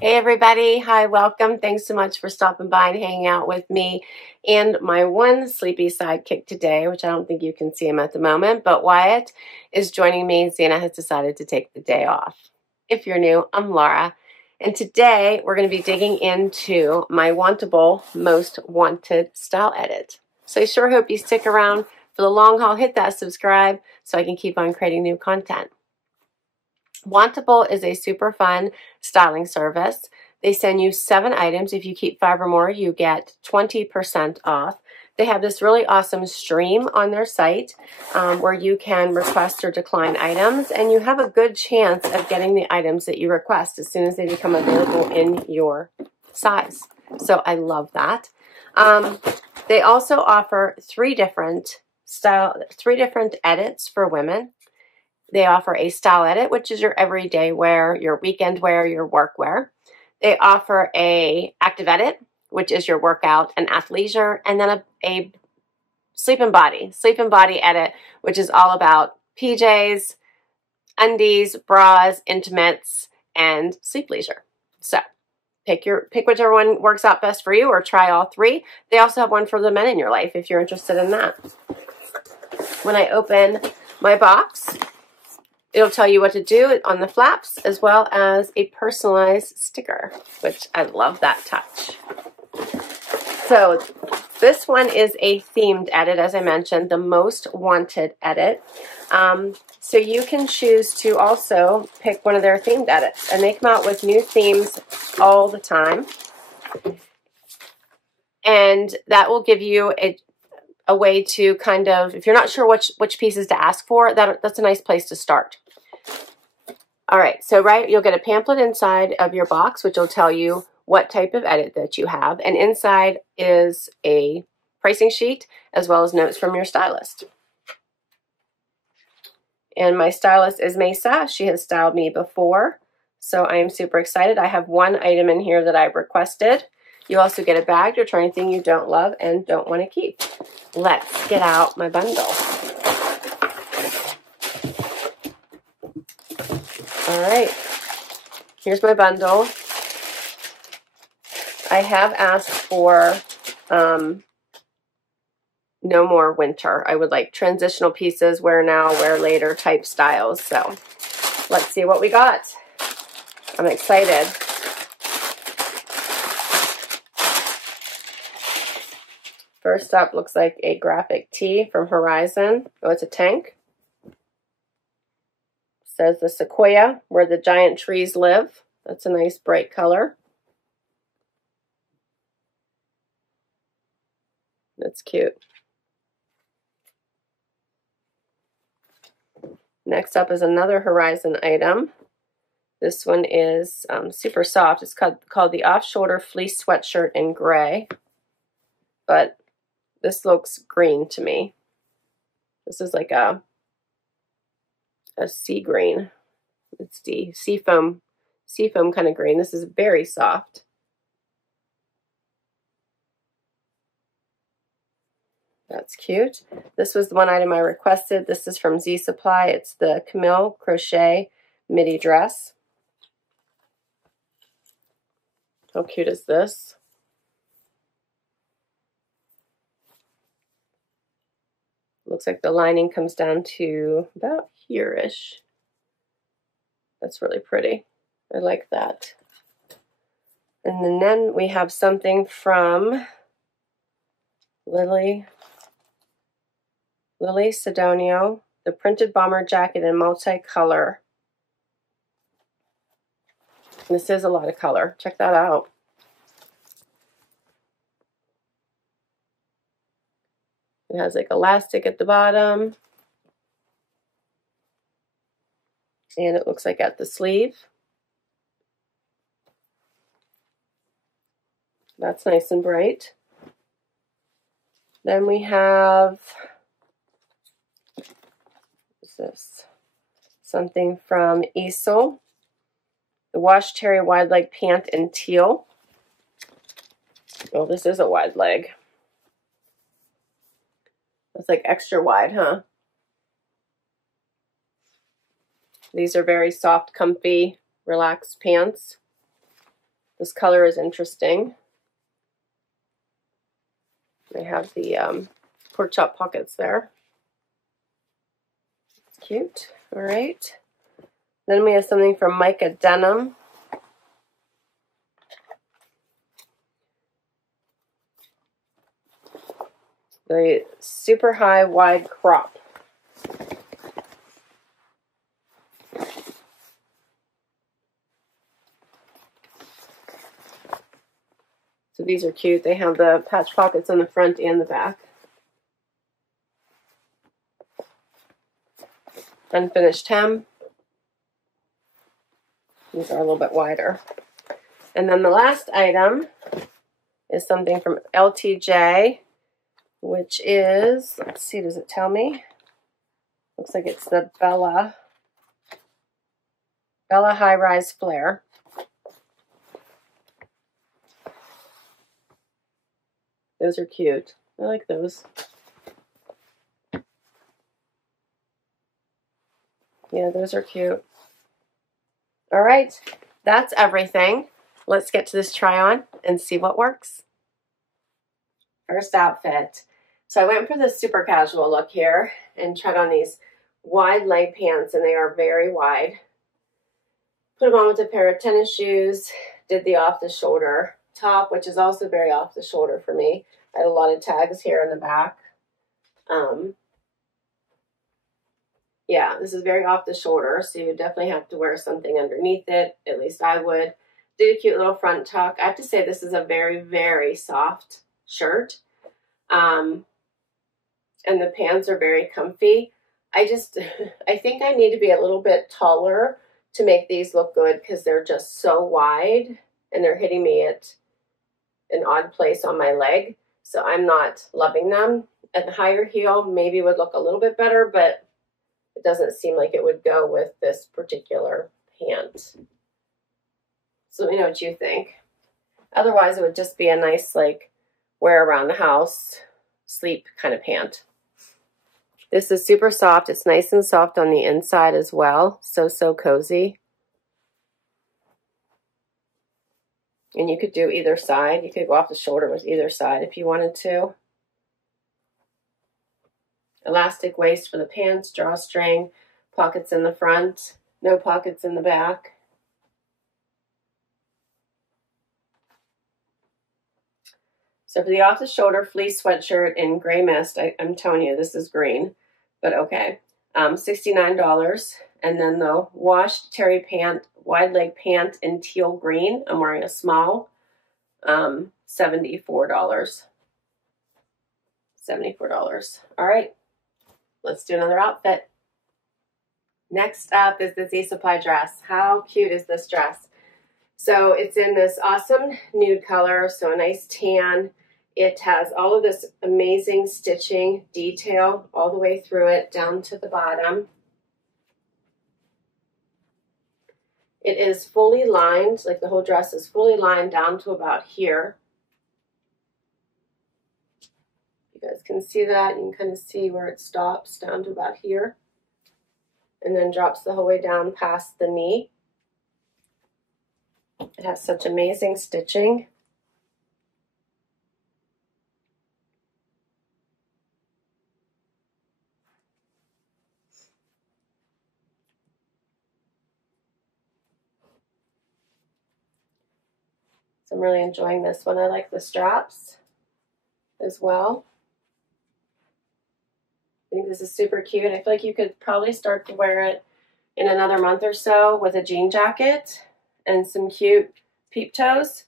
Hey everybody, hi, welcome. Thanks so much for stopping by and hanging out with me and my one sleepy sidekick today, which I don't think you can see him at the moment, but Wyatt is joining me and Sienna has decided to take the day off. If you're new, I'm Laura, and today we're going to be digging into my Wantable Most Wanted style edit. So I sure hope you stick around for the long haul. Hit that subscribe so I can keep on creating new content. Wantable is a super fun styling service. They send you 7 items. If you keep 5 or more, you get 20% off. They have this really awesome stream on their site where you can request or decline items, and you have a good chance of getting the items that you request as soon as they become available in your size. So I love that. They also offer 3 different edits for women. They offer a style edit, which is your everyday wear, your weekend wear, your work wear. They offer a active edit, which is your workout and athleisure, and then a sleep and body edit, which is all about PJs, undies, bras, intimates, and sleep leisure. So pick whichever one works out best for you, or try all 3. They also have one for the men in your life if you're interested in that. When I open my box, it'll tell you what to do on the flaps, as well as a personalized sticker, which I love that touch. So this one is a themed edit, as I mentioned, the Most Wanted edit. So you can choose to also pick one of their themed edits, and they come out with new themes all the time. And that will give you a way to kind of, if you're not sure which pieces to ask for, that's a nice place to start. All right, so you'll get a pamphlet inside of your box, which will tell you what type of edit that you have, and inside is a pricing sheet as well as notes from your stylist. And my stylist is Mica. She has styled me before, so I am super excited. I have 1 item in here that I've requested. You also get a bag to return anything you don't love and don't want to keep. Let's get out my bundle. All right, here's my bundle. I have asked for no more winter. I would like transitional pieces, wear now, wear later type styles. So let's see what we got. I'm excited. First up looks like a graphic tee from Herizon. Oh, it's a tank. Says the Sequoia, where the giant trees live. That's a nice bright color. That's cute. Next up is another Herizon item. This one is super soft. It's called the off-shoulder fleece sweatshirt in gray. But this looks green to me. This is like a sea green. It's the seafoam kind of green. This is very soft. That's cute. This was the one item I requested. This is from Z Supply. It's the Camille Crochet Midi dress. How cute is this? Looks like the lining comes down to about here-ish. That's really pretty. I like that. And then we have something from Lili Sidonio, the printed bomber jacket in multicolor. This is a lot of color. Check that out. It has like elastic at the bottom. And it looks like at the sleeve. That's nice and bright. Then we have, what's this? Something from Easel. The wash cherry wide leg pant in teal. Oh, this is a wide leg. It's like extra wide, huh? These are very soft, comfy, relaxed pants. This color is interesting. They have the pork chop pockets there. It's cute. All right. Then we have something from Mica Denim. The super high wide crop. So these are cute. They have the patch pockets on the front and the back. Unfinished hem. These are a little bit wider. And then the last item is something from LTJ, which is, let's see, does it tell me? Looks like it's the Bella High Rise Flare. Those are cute. I like those. Yeah, those are cute. All right, that's everything. Let's get to this try on and see what works. First outfit. So I went for the super casual look here and tried on these wide leg pants, and they are very wide. Put them on with a pair of tennis shoes, did the off the shoulder top, which is also very off the shoulder for me. I had a lot of tags here in the back. Yeah, this is very off the shoulder, so you definitely have to wear something underneath it. At least I would. Did a cute little front tuck. I have to say this is a very, very soft shirt. And the pants are very comfy. I think I need to be a little bit taller to make these look good because they're just so wide and they're hitting me at an odd place on my leg. So I'm not loving them. At the higher heel, maybe would look a little bit better, but it doesn't seem like it would go with this particular pant. So let me know what you think. Otherwise, it would just be a nice, like, wear around the house, sleep kind of pant. This is super soft. It's nice and soft on the inside as well. So cozy. And you could do either side. You could go off the shoulder with either side if you wanted to. Elastic waist for the pants, drawstring, pockets in the front, no pockets in the back. So for the off-the-shoulder fleece sweatshirt in Gray Mist, I'm telling you, this is green, but okay, $69. And then the washed terry pant, wide leg pant in teal green, I'm wearing a small, $74. $74. All right. Let's do another outfit. Next up is the Z Supply dress. How cute is this dress? So it's in this awesome nude color, so a nice tan. It has all of this amazing stitching detail all the way through it down to the bottom. It is fully lined, like the whole dress is fully lined down to about here. You guys can see that. You can kind of see where it stops down to about here and then drops the whole way down past the knee. It has such amazing stitching. So I'm really enjoying this one. I like the straps as well. I think this is super cute. I feel like you could probably start to wear it in another month or so with a jean jacket and some cute peep toes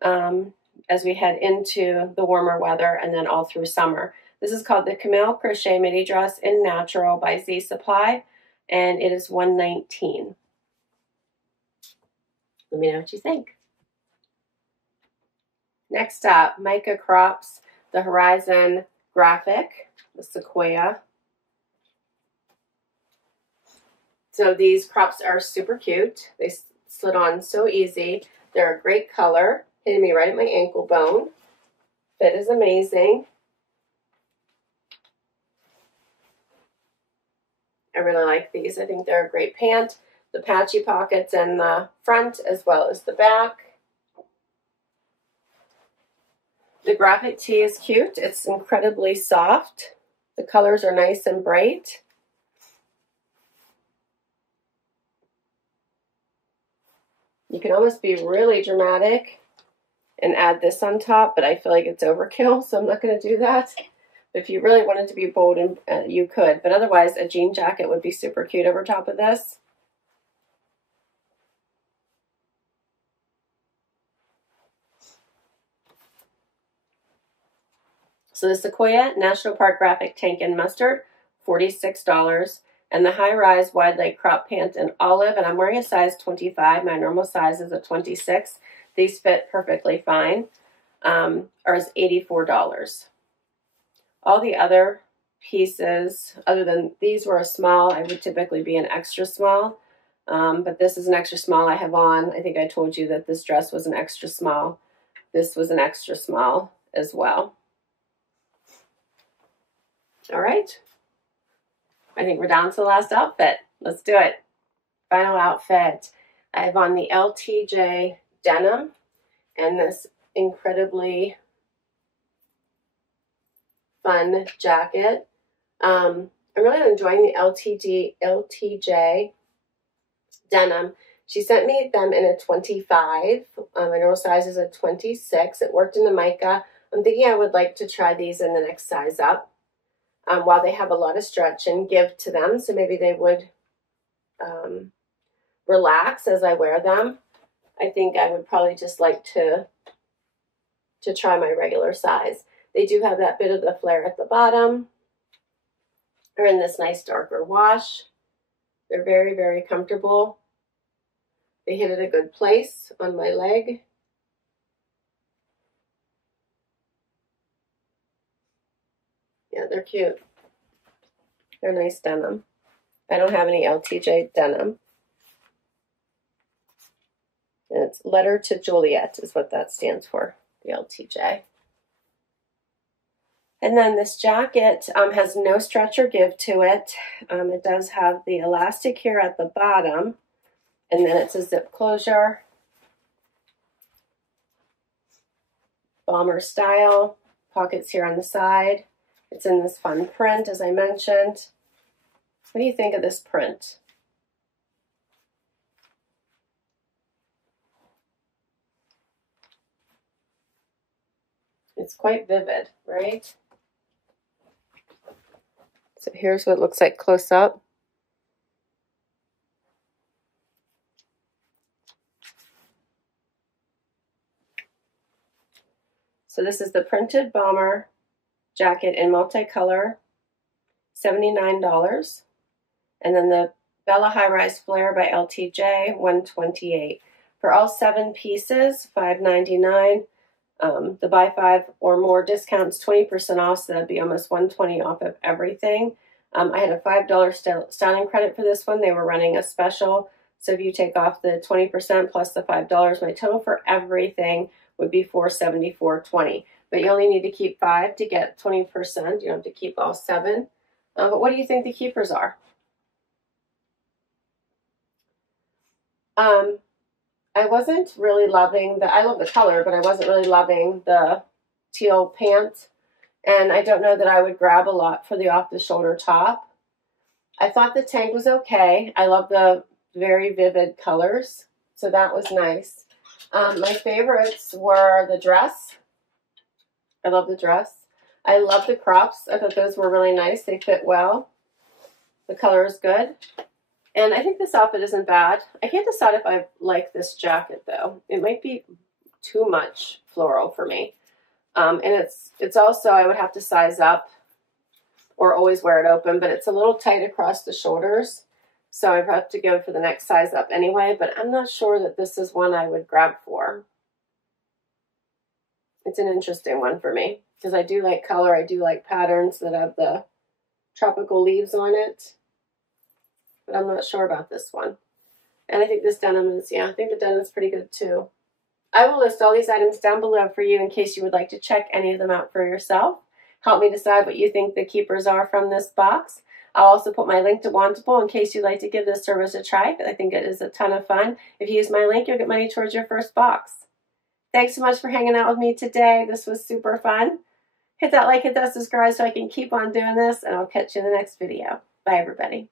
as we head into the warmer weather and then all through summer. This is called the Camille Crochet Midi Dress in Natural by Z Supply, and it is $119. Let me know what you think. Next up, Mica Crops, the Herizon graphic, the Sequoia. So these crops are super cute. They slid on so easy. They're a great color, hitting me right at my ankle bone. Fit is amazing. I really like these. I think they're a great pant. The patchy pockets in the front as well as the back. The graphic tee is cute. It's incredibly soft. The colors are nice and bright. You can almost be really dramatic and add this on top, but I feel like it's overkill, so I'm not going to do that. But if you really wanted to be bold, and you could. But otherwise, a jean jacket would be super cute over top of this. So the Sequoia National Park Graphic Tank in Mustard, $46. And the High Rise Wide Leg Crop Pant in Olive, and I'm wearing a size 25. My normal size is a 26. These fit perfectly fine, is $84. All the other pieces, other than these were a small, I would typically be an extra small, but this is an extra small I have on. I think I told you that this dress was an extra small. This was an extra small as well. All right. I think we're down to the last outfit. Let's do it. Final outfit. I have on the LTJ denim and this incredibly fun jacket. I'm really enjoying the LTJ denim. She sent me them in a 25. My normal size is a 26. It worked in the Mica. I'm thinking I would like to try these in the next size up. While they have a lot of stretch and give to them, so maybe they would relax as I wear them. I think I would probably just like to try my regular size. They do have that bit of the flare at the bottom. They're in this nice darker wash. They're very, very comfortable. They hit at a good place on my leg. Yeah, they're cute. They're nice denim. I don't have any LTJ denim. And it's Letter to Juliet is what that stands for, the LTJ. And then this jacket has no stretch or give to it. It does have the elastic here at the bottom, and then it's a zip closure. Bomber style, pockets here on the side. It's in this fun print, as I mentioned. What do you think of this print? It's quite vivid, right? So here's what it looks like close up. So this is the printed bomber jacket in multicolor, $79. And then the Bella High Rise Flare by LTJ, $128. For all 7 pieces, $5.99. The buy 5 or more discounts 20% off, so that'd be almost $120 off of everything. I had a $5 styling credit for this one. They were running a special, so if you take off the 20% plus the $5, my total for everything would be $474.20. But you only need to keep 5 to get 20%. You don't have to keep all 7. But what do you think the keepers are? I wasn't really loving I love the color, but I wasn't really loving the teal pant. And I don't know that I would grab a lot for the off-the-shoulder top. I thought the tank was okay. I love the very vivid colors, so that was nice. My favorites were the dress. I love the dress. I love the crops. I thought those were really nice. They fit well. The color is good. And I think this outfit isn't bad. I can't decide if I like this jacket, though. It might be too much floral for me. And it's also, I would have to size up or always wear it open, but it's a little tight across the shoulders. So I'd have to go for the next size up anyway, but I'm not sure that this is one I would grab for. It's an interesting one for me because I do like color. I do like patterns that have the tropical leaves on it. But I'm not sure about this one. And I think this denim is, yeah, I think the denim is pretty good too. I will list all these items down below for you in case you would like to check any of them out for yourself. Help me decide what you think the keepers are from this box. I'll also put my link to Wantable in case you'd like to give this service a try. I think it is a ton of fun. If you use my link, you'll get money towards your first box. Thanks so much for hanging out with me today. This was super fun. Hit that like, hit that subscribe so I can keep on doing this, and I'll catch you in the next video. Bye, everybody.